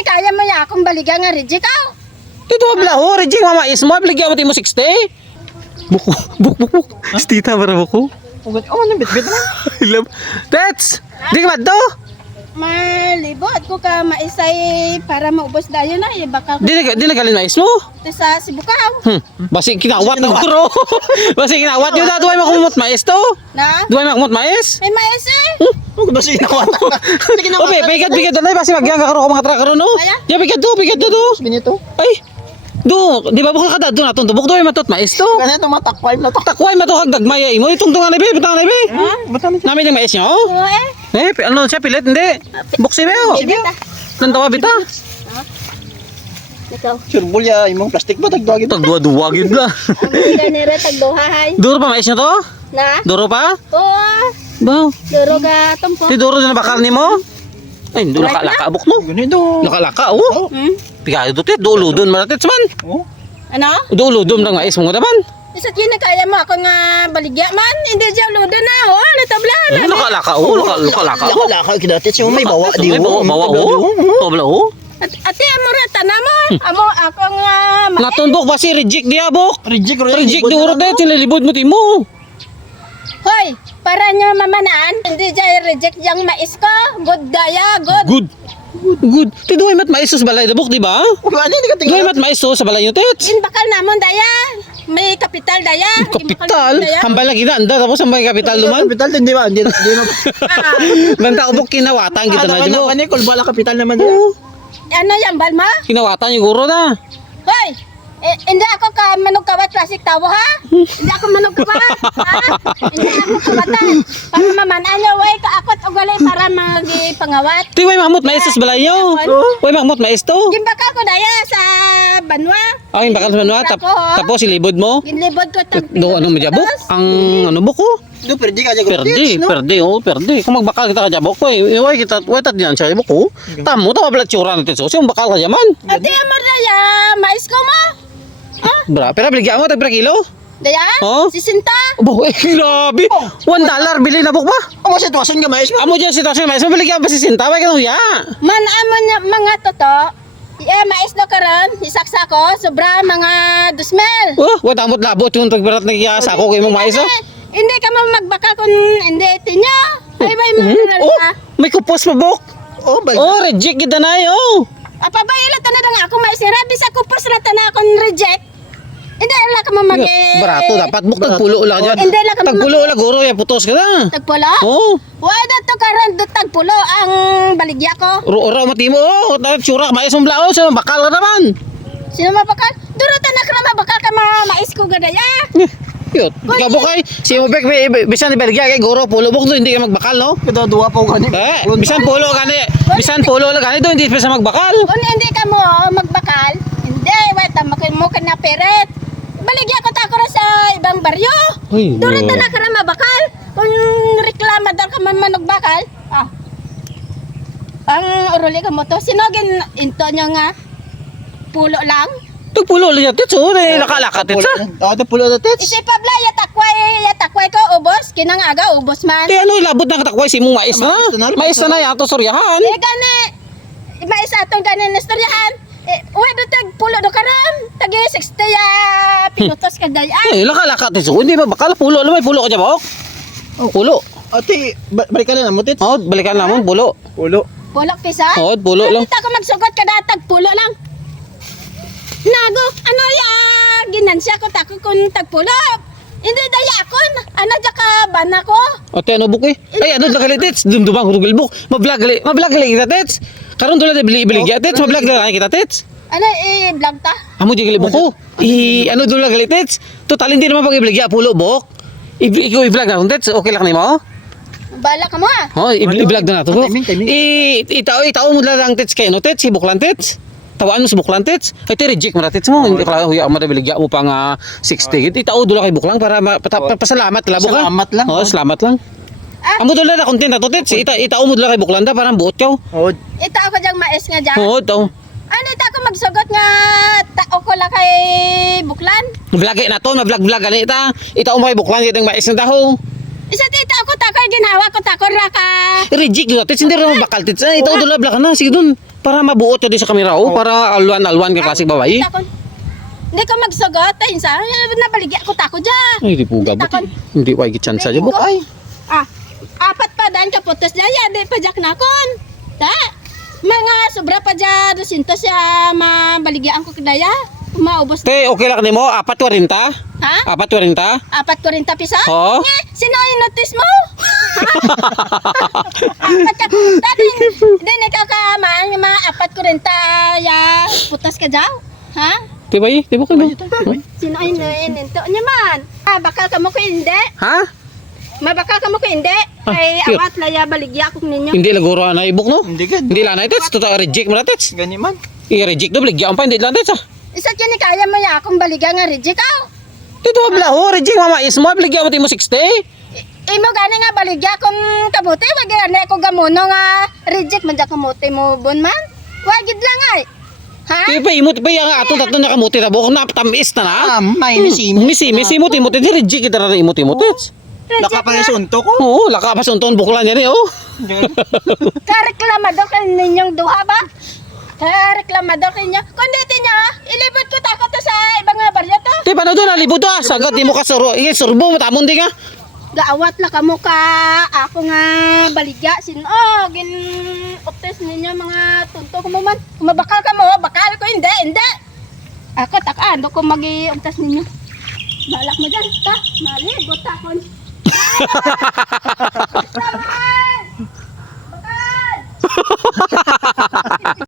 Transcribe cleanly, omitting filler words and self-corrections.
ni kaya mo ya akong baligan nga reject ka. Dito abla ho, reject mama is mo, bligyan mo ti mo 60. Buko, buk. Stita para buko. Ugat, ano bit-bit na? Ilam. Tets, di ka to? Malibot ko ka maisay para maubos dayo na baka ko Di na galin mais mo. sa Sibukaw. Basi kinawat ng guro. Basi kinawat yun na, duway makumot mais to. Na? Duway makumot mais. May mais eh. Ugat ba siya nawata? Sige na. Ope, bigad doon ay basi magyang kakaro ko mga trakaro no. Wala? Ya bigad do. Binito. Ay. Di ba bukal kada doon atong tubok duway matot mais to. Ganito matakwaim na to. Takway matuhag dagmaya imo itong tungan ibe, bitang ibe. Bata na siya. Namin yung mais niyo. Oo eh. Ano siya pilit hindi. Buksi ba yo. Bita. Nantawa bita. Ikaw. Surbol ya, imong plastic ba tagduwa gito? Tagduwa yun ba. Ang mga nira tagduhahay. Duro pa mais niyo to? Na? Duro pa? Oo. Ba. Duro ka tumpo. Ti duro na bakal nimo? Ay, hindi laka buk no. Ganito. Laka oh. Hmm? Pigado to dulo doon maratit man. Oh. Ano? Dulo doon lang mais mo daman. Isa't yun na kaya mo ako nga baligya man. Hindi dyan ludo na. Oh, natablaan. Laka laka. Laka kidati siya may bawa di May bawa oh. Tobla oh. Ate, amo rata na mo. Amo ako nga Natundok ba si reject dia bok? Reject Reject di urot na sinilibod mo timo. Hoy, para nyo mamanaan, hindi dyan reject yung mais ko. Good daya, good. Good. Ti duway mat mais sa balay dabok di ba? Ano hindi ka Duway tingnan? mat mais sa balay yo tets. In bakal namon daya. May kapital daya. Kapital. Hambal lagi na anda tapos hambal kapital duman. Kapital hindi ba? Hindi. Banta ubok kinawatan kita na Ano mo. ano kul bala kapital naman din. Ano yan, Balma? Kinawatan yung guro na. Hoy! Hindi ako ka manugkawat plastic tawo ha? Hindi ako manugkawat. Ha? Hindi ako kawatan. Para mamanaan nyo, way ka akot ugali para magipangawat. Ti way mamut mais sa balay yo. Way mamut mais to. Gimbaka ko daya sa Banwa. Ay bakal sa manwa tapos silibod mo. Ginlibod ko tag Do ano mo jabok? Ang ano buko? Do perdi ka jago. Perdi. Kung magbakal kita ka jabok ko, iway kita, wetat diyan siya buko. Tamo ta bablat tsura natin so. Yung bakal ka jaman. Ate amor daya, mais ko mo. Bra, pero bigyan mo tag kilo. Daya? Oh? Sisinta? Abo, grabe. $1 bili na buk ba? Amo sa tuwason ka mais mo. Amo diyan si Tasyo, mais mo bigyan ba si Sinta ba kanang ya? Man amon mga toto. Mais do karon, isaksa ko, sobra mga 2,000. Oh, wa tamot labot yung tagberat na iya sa ko kay mo mais oh. Hindi ka mo magbaka kung hindi tinyo. Ay bay mo Oh, may kupos pa buk. Oh, bal. Oh, reject gid na yo. Apa ba ila tanan nga ako mais rabi sa kupos na tanan akong reject. Hindi ala ka mo mag Barato dapat buk tagpulo ulah diyan. Hindi lang ka Tagpulo ulah guro ya putos ka na. tagpulo. Oh, Wala to karon do tagpulo ang baligya ko. ro matimo oh, tsura mais mo blao sa bakal ka naman. Sino mabakal? Duro tanan ka na mabakal ka mais ko gadaya. Yut, gabo kay si mo bek bisan ibaligya kay guro pulo buk do hindi ka magbakal no. Kada duwa pa gani. Bisan pulo lang gani do hindi pa sa magbakal. Kung hindi ka mo magbakal, hindi wait mo ka na peret. Baligya ko ta ko sa ibang baryo. Uy, Duro tanan ka na mabakal. Kung reklama daw ka man manugbakal. Ang uruli ka mo to, sinogin into nyo nga pulo lang. Tagpulo lang tits oh, nakalaka tits ah. Ah, da pulo da tits. Isi pabla, yatakway ko, ubos. Kinangaga, ubos man. Di ano labot na katakway si mong mais na. Mais na yato soryahan. Gani, mais atong gani nastoryahan. Uwe do tag pulo do karam. Tagi 60 ya pinutos ka daya. Nakalaka tits oh, hindi ba bakal pulo may pulo ka jabok. Pulo. Ate, balikan na mo tits. Oh, balikan namon pulo. Pulo. Pulo pisa? Oh, pulo lang. Kita ko magsugot kada tag pulo lang. Nago, ano ya ginansya ko tako kun tag pulo. Hindi daya akon. Ano dya ka bana ko? Ate ano buki? Ay ano na tits, dumdumang hurugil buk. Mablag kita tits. Karon dula de bili tits, mablag na kita tits. Ano vlog ta? Amo di gali buko. Ano dula gali tits. Total hindi naman pag-ibligya pulo buk. Ikaw i-vlog na kung tits, okay lang nimo? Bala ka mo ah. Oh, i-vlog na nato. Timing. Itaw mo lang tits kay no tits, buklan tits. Tawaan mo sa buklan tits. Ay ti reject mo na tits mo. Hindi ka huya mo biligya mo pa nga 60. Itaw dula kay buklang para pasalamat labo ka. Salamat lang. Oh, salamat lang. Amo dula na content na to tits. Itaw mo dula kay buklan da para buot kaw. Oh, Ito ako dyang mais nga dyan. Oh, to. Ano ito ako magsugot nga tao ko lang kay buklan? Vlog na to, na vlog gali ta. Itaw mo kay buklan kitang mais na daw. Isa tita ako takay ginawa ko takon ra ka. Reject yun tits, hindi rin mo bakal tits. Ay, itaw dula ka na, sige dun. Para mabuot yun sa kamera, oh. Para alwan ka klaseng babae. Takon. Hindi ko magsugot. Ayun sa, nabaligya ko tako dyan. Ay, di po gabot. Takon. Hindi ko ay gitsan sa jabok. Ay. Ah, apat pa daan ka putos dyan. Di pa jak nakon. Ta? Mga sobra pa dyan. 200 siya mabaligyan ko kidaya. Maubos. Te, okay lang ni mo? 4.40? Ha? 4.40? 4.40 piso? Oo. Sino yung notice mo? Ha? Apat ka punta din. Hindi ikaw ka mga 4.40 ya putas ka dyan. Ha? Di ba eh? Di ba kayo? Sino yung ininto niya man? Bakal ka mo ko hindi? Ha? Mabakal ka mo ko hindi? Ay cute. awat laya baligya ko ninyo. Hindi laguro na ibok no? Hindi gad. Hindi lang na tits. Totoo reject mo na tits. Gani man. I-reject do, baligyan pa, hindi lang tits ah. Isa kini kaya mo ya akong baligya nga reject ka. Dito abla ho, reject mama is mo, baligyan mo ti mo 60. Imo gani nga baligya kung kabuti wag gani ko gamuno nga reject man ja kamuti mo bon man. Wagid lang ay. Ha? Di ba imot ba yung ato tatlo nakamuti na buhok na tamis na na? May misi. Misi mo ti reject kita na imot tits. Laka pa isunto ko. Oo, laka pa sunton buklan yan eh oh. Kareklamado ka ninyong duha ba? Kareklamado kinyo. Kundi tinyo, ilibot ko tako to sa ibang nga barya to. Di ba na doon nalibod ah, sagot di mo ka suro. Ingin surbo, matamon di nga. Gaawat la kamo ka ako nga baligya sin gin optes ninyo mga tunto ko mo man. Kung mabakal ka mo, bakal ko hindi. Ako takando ko magi-optes ninyo. Balak mo dyan, ta. Mali, botakon. Bakal!